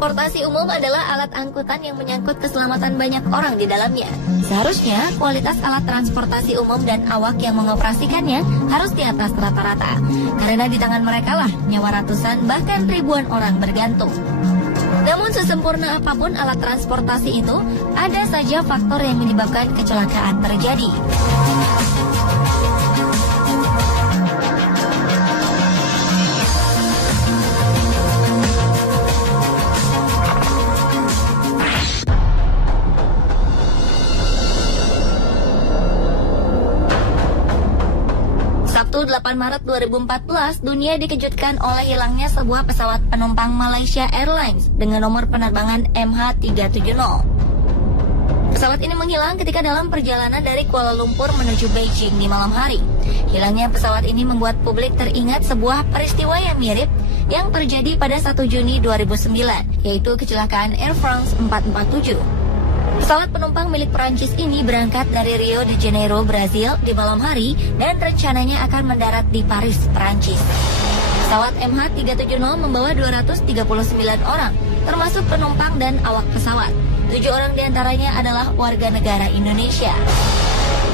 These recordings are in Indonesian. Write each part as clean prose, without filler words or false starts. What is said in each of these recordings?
Transportasi umum adalah alat angkutan yang menyangkut keselamatan banyak orang di dalamnya. Seharusnya kualitas alat transportasi umum dan awak yang mengoperasikannya harus di atas rata-rata. Karena di tangan mereka lah nyawa ratusan bahkan ribuan orang bergantung. Namun sesempurna apapun alat transportasi itu, ada saja faktor yang menyebabkan kecelakaan terjadi. Sabtu 8 Maret 2014, dunia dikejutkan oleh hilangnya sebuah pesawat penumpang Malaysia Airlines dengan nomor penerbangan MH370. Pesawat ini menghilang ketika dalam perjalanan dari Kuala Lumpur menuju Beijing di malam hari. Hilangnya pesawat ini membuat publik teringat sebuah peristiwa yang mirip yang terjadi pada 1 Juni 2009, yaitu kecelakaan Air France 447. Pesawat penumpang milik Perancis ini berangkat dari Rio de Janeiro, Brazil di malam hari dan rencananya akan mendarat di Paris, Perancis. Pesawat MH370 membawa 239 orang, termasuk penumpang dan awak pesawat. 7 orang diantaranya adalah warga negara Indonesia.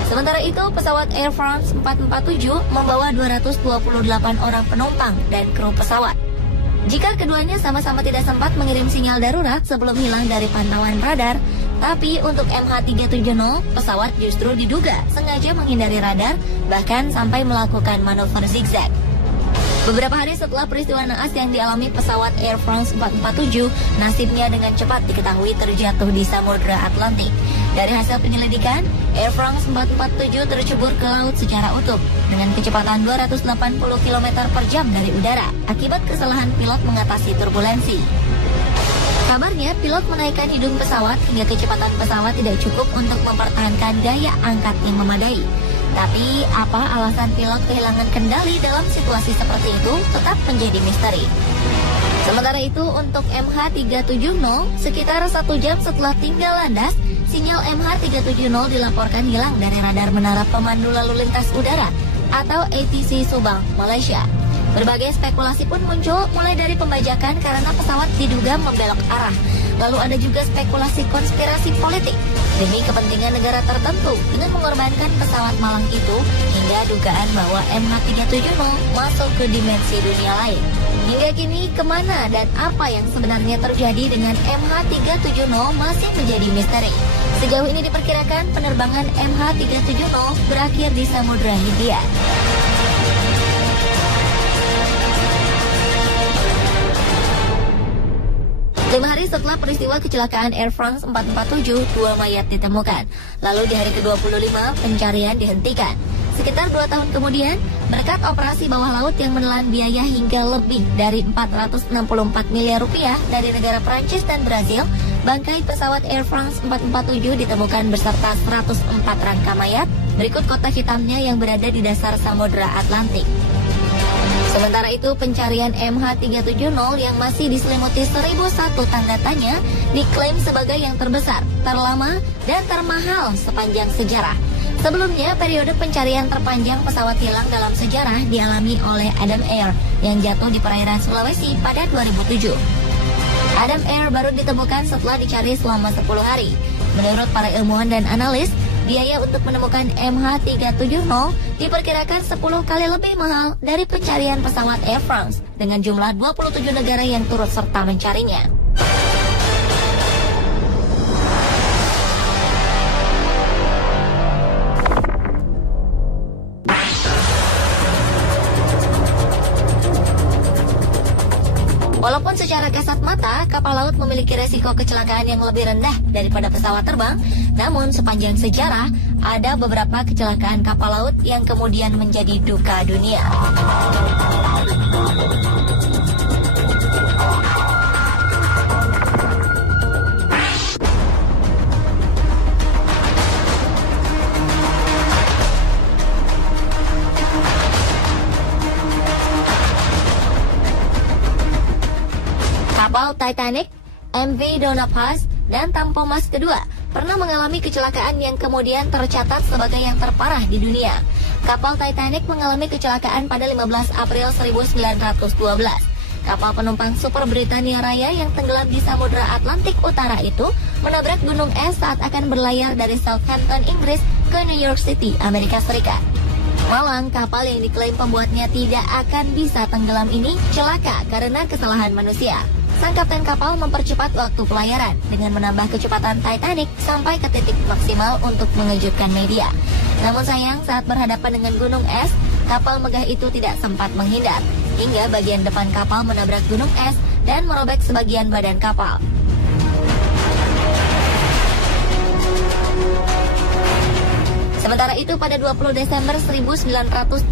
Sementara itu, pesawat Air France 447 membawa 228 orang penumpang dan kru pesawat. Jika keduanya sama-sama tidak sempat mengirim sinyal darurat sebelum hilang dari pantauan radar, tapi untuk MH370, pesawat justru diduga sengaja menghindari radar, bahkan sampai melakukan manuver zigzag. Beberapa hari setelah peristiwa naas yang dialami pesawat Air France 447, nasibnya dengan cepat diketahui terjatuh di Samudra Atlantik. Dari hasil penyelidikan, Air France 447 tercebur ke laut secara utuh dengan kecepatan 280 km per jam dari udara akibat kesalahan pilot mengatasi turbulensi. Kabarnya, pilot menaikkan hidung pesawat hingga kecepatan pesawat tidak cukup untuk mempertahankan gaya angkat yang memadai. Tapi, apa alasan pilot kehilangan kendali dalam situasi seperti itu tetap menjadi misteri. Sementara itu, untuk MH370, sekitar 1 jam setelah tinggal landas, sinyal MH370 dilaporkan hilang dari radar Menara Pemandu Lalu Lintas Udara atau ATC Subang, Malaysia. Berbagai spekulasi pun muncul, mulai dari pembajakan karena pesawat diduga membelok arah. Lalu ada juga spekulasi konspirasi politik demi kepentingan negara tertentu dengan mengorbankan pesawat malang itu, hingga dugaan bahwa MH370 masuk ke dimensi dunia lain. Hingga kini, kemana dan apa yang sebenarnya terjadi dengan MH370 masih menjadi misteri. Sejauh ini diperkirakan penerbangan MH370 berakhir di Samudra Hindia. 5 hari setelah peristiwa kecelakaan Air France 447, 2 mayat ditemukan. Lalu di hari ke-25, pencarian dihentikan. Sekitar 2 tahun kemudian, berkat operasi bawah laut yang menelan biaya hingga lebih dari 464 miliar rupiah dari negara Prancis dan Brazil, bangkai pesawat Air France 447 ditemukan beserta 104 rangka mayat berikut kotak hitamnya yang berada di dasar Samudra Atlantik. Sementara itu, pencarian MH370 yang masih diselimuti 1001 tanda tanya diklaim sebagai yang terbesar, terlama, dan termahal sepanjang sejarah. Sebelumnya, periode pencarian terpanjang pesawat hilang dalam sejarah dialami oleh Adam Air yang jatuh di perairan Sulawesi pada 2007. Adam Air baru ditemukan setelah dicari selama 10 hari. Menurut para ilmuwan dan analis, biaya untuk menemukan MH370 diperkirakan 10 kali lebih mahal dari pencarian pesawat Air France dengan jumlah 27 negara yang turut serta mencarinya. Walaupun secara kasat mata, kapal laut memiliki resiko kecelakaan yang lebih rendah daripada pesawat terbang, namun sepanjang sejarah, ada beberapa kecelakaan kapal laut yang kemudian menjadi duka dunia. Kapal Titanic, MV Donna Pass, dan Tampomas kedua pernah mengalami kecelakaan yang kemudian tercatat sebagai yang terparah di dunia. Kapal Titanic mengalami kecelakaan pada 15 April 1912. kapal penumpang Super Britannia Raya yang tenggelam di Samudra Atlantik Utara itu menabrak gunung es saat akan berlayar dari Southampton, Inggris ke New York City, Amerika Serikat. Malang, kapal yang diklaim pembuatnya tidak akan bisa tenggelam ini celaka karena kesalahan manusia. Sang kapten kapal mempercepat waktu pelayaran dengan menambah kecepatan Titanic sampai ke titik maksimal untuk mengejutkan media. Namun sayang, saat berhadapan dengan gunung es, kapal megah itu tidak sempat menghindar, hingga bagian depan kapal menabrak gunung es dan merobek sebagian badan kapal. Sementara itu, pada 20 Desember 1987,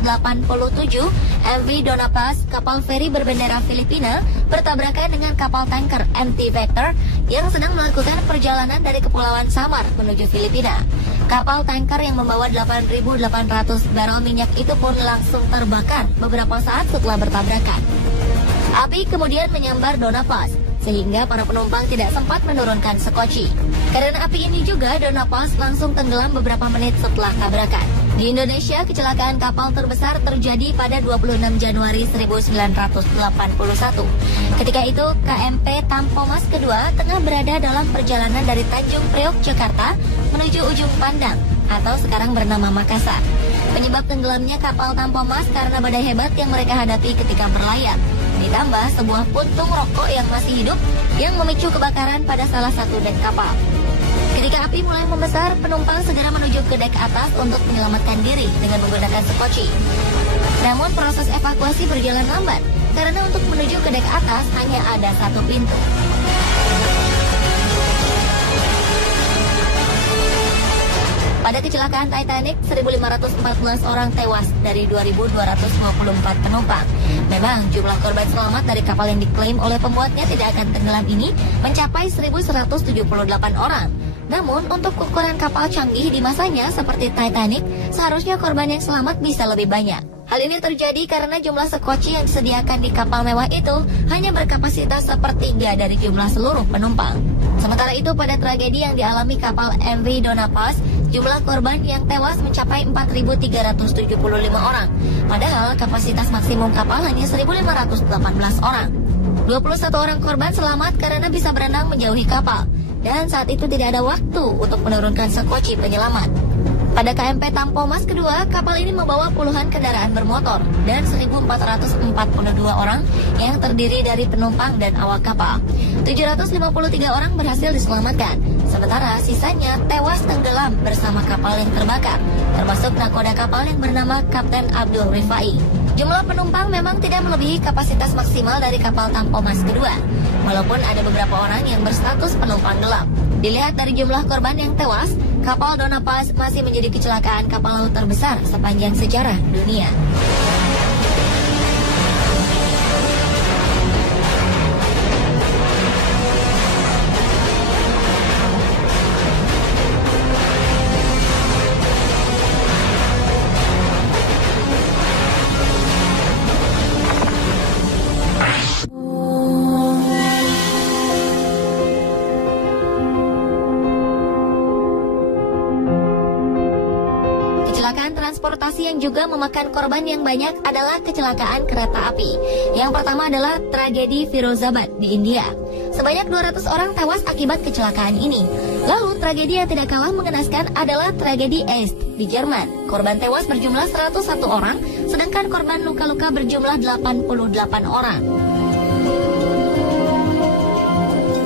MV Donna Paz, kapal feri berbendera Filipina, bertabrakan dengan kapal tanker MT Vector yang sedang melakukan perjalanan dari Kepulauan Samar menuju Filipina. Kapal tanker yang membawa 8.800 barel minyak itu pun langsung terbakar beberapa saat setelah bertabrakan. Api kemudian menyambar Donna Paz, sehingga para penumpang tidak sempat menurunkan sekoci. Karena api ini juga, Donna Paz langsung tenggelam beberapa menit setelah tabrakan. Di Indonesia, kecelakaan kapal terbesar terjadi pada 26 Januari 1981. Ketika itu, KMP Tampomas kedua tengah berada dalam perjalanan dari Tanjung Priok, Jakarta menuju Ujung Pandang atau sekarang bernama Makassar. Penyebab tenggelamnya kapal Tampomas karena badai hebat yang mereka hadapi ketika berlayar. Ditambah sebuah puntung rokok yang masih hidup yang memicu kebakaran pada salah satu dek kapal. Ketika api mulai membesar, penumpang segera menuju ke dek atas untuk menyelamatkan diri dengan menggunakan sekoci. Namun proses evakuasi berjalan lambat karena untuk menuju ke dek atas hanya ada satu pintu. Pada kecelakaan Titanic, 1.514 orang tewas dari 2.224 penumpang. Memang jumlah korban selamat dari kapal yang diklaim oleh pembuatnya tidak akan tenggelam ini mencapai 1.178 orang. Namun untuk ukuran kapal canggih di masanya seperti Titanic, seharusnya korban yang selamat bisa lebih banyak. Hal ini terjadi karena jumlah sekoci yang disediakan di kapal mewah itu hanya berkapasitas sepertiga dari jumlah seluruh penumpang. Sementara itu, pada tragedi yang dialami kapal MV Donna Paz, jumlah korban yang tewas mencapai 4.375 orang. Padahal kapasitas maksimum kapal hanya 1.518 orang. 21 orang korban selamat karena bisa berenang menjauhi kapal. Dan saat itu tidak ada waktu untuk menurunkan sekoci penyelamat. Pada KMP Tampomas kedua, kapal ini membawa puluhan kendaraan bermotor dan 1.442 orang yang terdiri dari penumpang dan awak kapal. 753 orang berhasil diselamatkan, sementara sisanya tewas tenggelam bersama kapal yang terbakar, termasuk nakoda kapal yang bernama Kapten Abdul Rifai. Jumlah penumpang memang tidak melebihi kapasitas maksimal dari kapal Tampomas kedua, walaupun ada beberapa orang yang berstatus penumpang gelap. Dilihat dari jumlah korban yang tewas, kapal Donna Paz masih menjadi kecelakaan kapal laut terbesar sepanjang sejarah dunia. Transportasi yang juga memakan korban yang banyak adalah kecelakaan kereta api. Yang pertama adalah tragedi Firozabad di India. Sebanyak 200 orang tewas akibat kecelakaan ini. Lalu tragedi yang tidak kalah mengenaskan adalah tragedi Est di Jerman. Korban tewas berjumlah 101 orang, sedangkan korban luka-luka berjumlah 88 orang.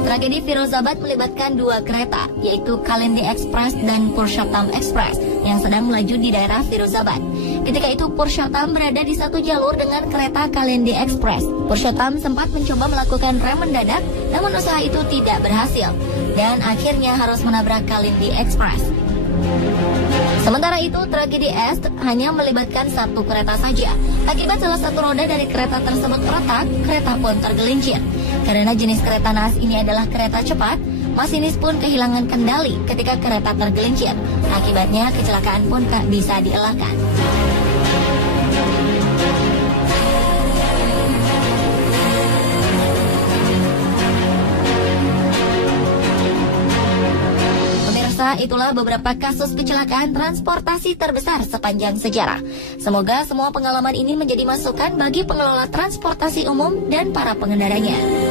Tragedi Firozabad melibatkan dua kereta, yaitu Kalindi Express dan Purushottam Express, yang sedang melaju di daerah Firozabad. Ketika itu Purushottam berada di satu jalur dengan kereta Kalindi Express. Purushottam sempat mencoba melakukan rem mendadak, namun usaha itu tidak berhasil, dan akhirnya harus menabrak Kalindi Express. Sementara itu, tragedi Est hanya melibatkan satu kereta saja. Akibat salah satu roda dari kereta tersebut retak, kereta pun tergelincir. Karena jenis kereta naas ini adalah kereta cepat, masinis pun kehilangan kendali ketika kereta tergelincir. Akibatnya, kecelakaan pun tak bisa dielakkan. itulah beberapa kasus kecelakaan transportasi terbesar sepanjang sejarah. Semoga semua pengalaman ini menjadi masukan bagi pengelola transportasi umum dan para pengendaranya.